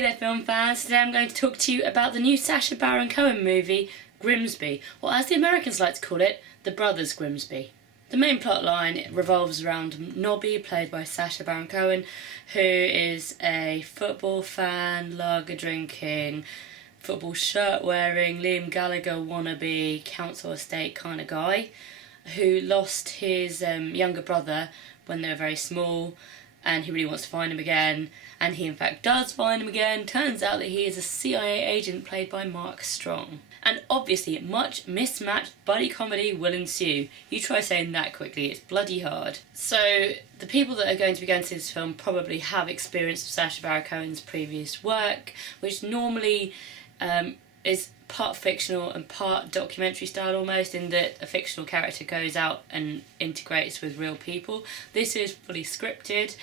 Hey there film fans, today I'm going to talk to you about the new Sacha Baron Cohen movie, Grimsby, or as the Americans like to call it, The Brothers Grimsby. The main plot line revolves around Nobby, played by Sacha Baron Cohen, who is a football fan, lager drinking, football shirt wearing, Liam Gallagher wannabe, council estate kind of guy, who lost his younger brother when they were very small, and he really wants to find him again, and he in fact does find him again. Turns out that he is a CIA agent played by Mark Strong. And obviously much mismatched buddy comedy will ensue. You try saying that quickly, it's bloody hard. So the people that are going to be going to this film probably have experience with Sacha Baron Cohen's previous work, which normally is part fictional and part documentary style almost, in that a fictional character goes out and integrates with real people. This is fully scripted,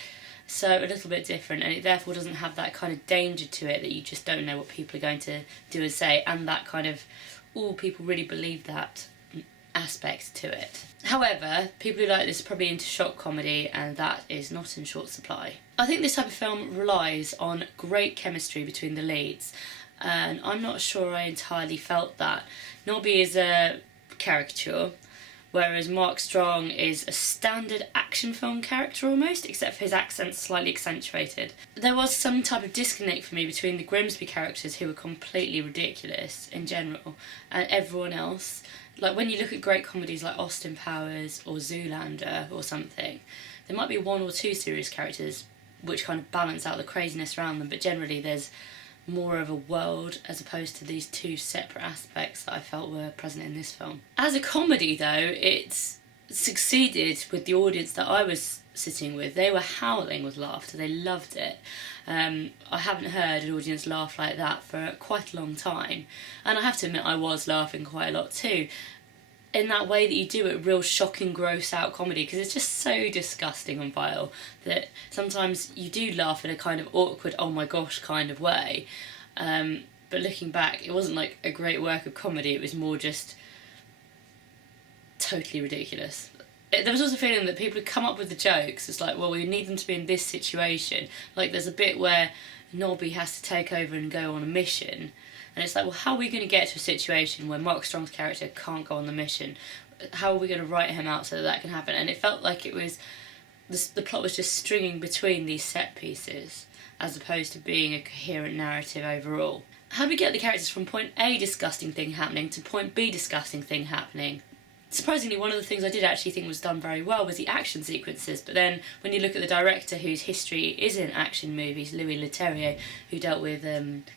so a little bit different, and it therefore doesn't have that kind of danger to it that you just don't know what people are going to do and say, and that kind of, oh, people really believe that aspect to it. However, people who like this are probably into shock comedy, and that is not in short supply. I think this type of film relies on great chemistry between the leads, and I'm not sure I entirely felt that. Nobby is a caricature, whereas Mark Strong is a standard action film character almost, except for his accent slightly accentuated. There was some type of disconnect for me between the Grimsby characters, who were completely ridiculous in general, and everyone else. Like when you look at great comedies like Austin Powers or Zoolander or something, there might be one or two serious characters which kind of balance out the craziness around them, but generally there's more of a world as opposed to these two separate aspects that I felt were present in this film. As a comedy though, it's succeeded with the audience that I was sitting with. They were howling with laughter, they loved it. I haven't heard an audience laugh like that for quite a long time, and I have to admit I was laughing quite a lot too, in that way that you do a real shocking, gross out comedy, because it's just so disgusting and vile that sometimes you do laugh in a kind of awkward, oh my gosh kind of way. But looking back, it wasn't like a great work of comedy, it was more just totally ridiculous. There was also a feeling that people would come up with the jokes. It's like, well, we need them to be in this situation. Like there's a bit where Nobby has to take over and go on a mission, and it's like, well, how are we going to get to a situation where Mark Strong's character can't go on the mission? How are we going to write him out so that that can happen? And it felt like it was, the plot was just stringing between these set pieces, as opposed to being a coherent narrative overall. How do we get the characters from point A disgusting thing happening to point B disgusting thing happening? Surprisingly, one of the things I did actually think was done very well was the action sequences, but then when you look at the director, whose history is in action movies, Louis Leterrier, who dealt with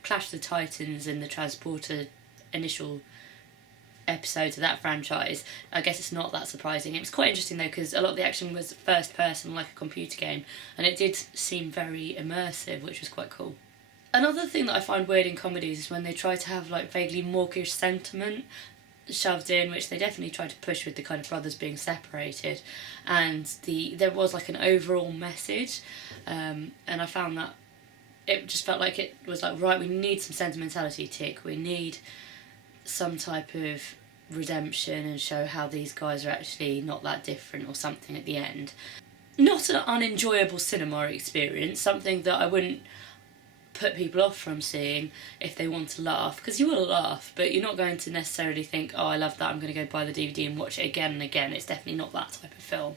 Clash of the Titans and the Transporter initial episodes of that franchise, I guess it's not that surprising. It was quite interesting though, because a lot of the action was first person, like a computer game, and it did seem very immersive, which was quite cool. Another thing that I find weird in comedies is when they try to have like vaguely mawkish sentiment shoved in, which they definitely tried to push with the kind of brothers being separated, and there was like an overall message, and I found that it just felt like it was like, right, we need some sentimentality tick, we need some type of redemption and show how these guys are actually not that different or something at the end. Not an unenjoyable cinema experience, something that I wouldn't put people off from seeing if they want to laugh, because you will laugh, but you're not going to necessarily think, oh, I love that, I'm going to go buy the DVD and watch it again and again. It's definitely not that type of film.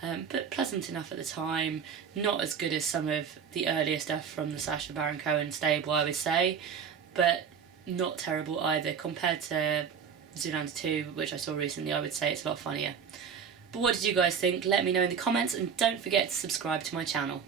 But pleasant enough at the time, not as good as some of the earlier stuff from the Sacha Baron Cohen stable, I would say, but not terrible either. Compared to Zoolander 2, which I saw recently, I would say it's a lot funnier. But what did you guys think? Let me know in the comments, and don't forget to subscribe to my channel.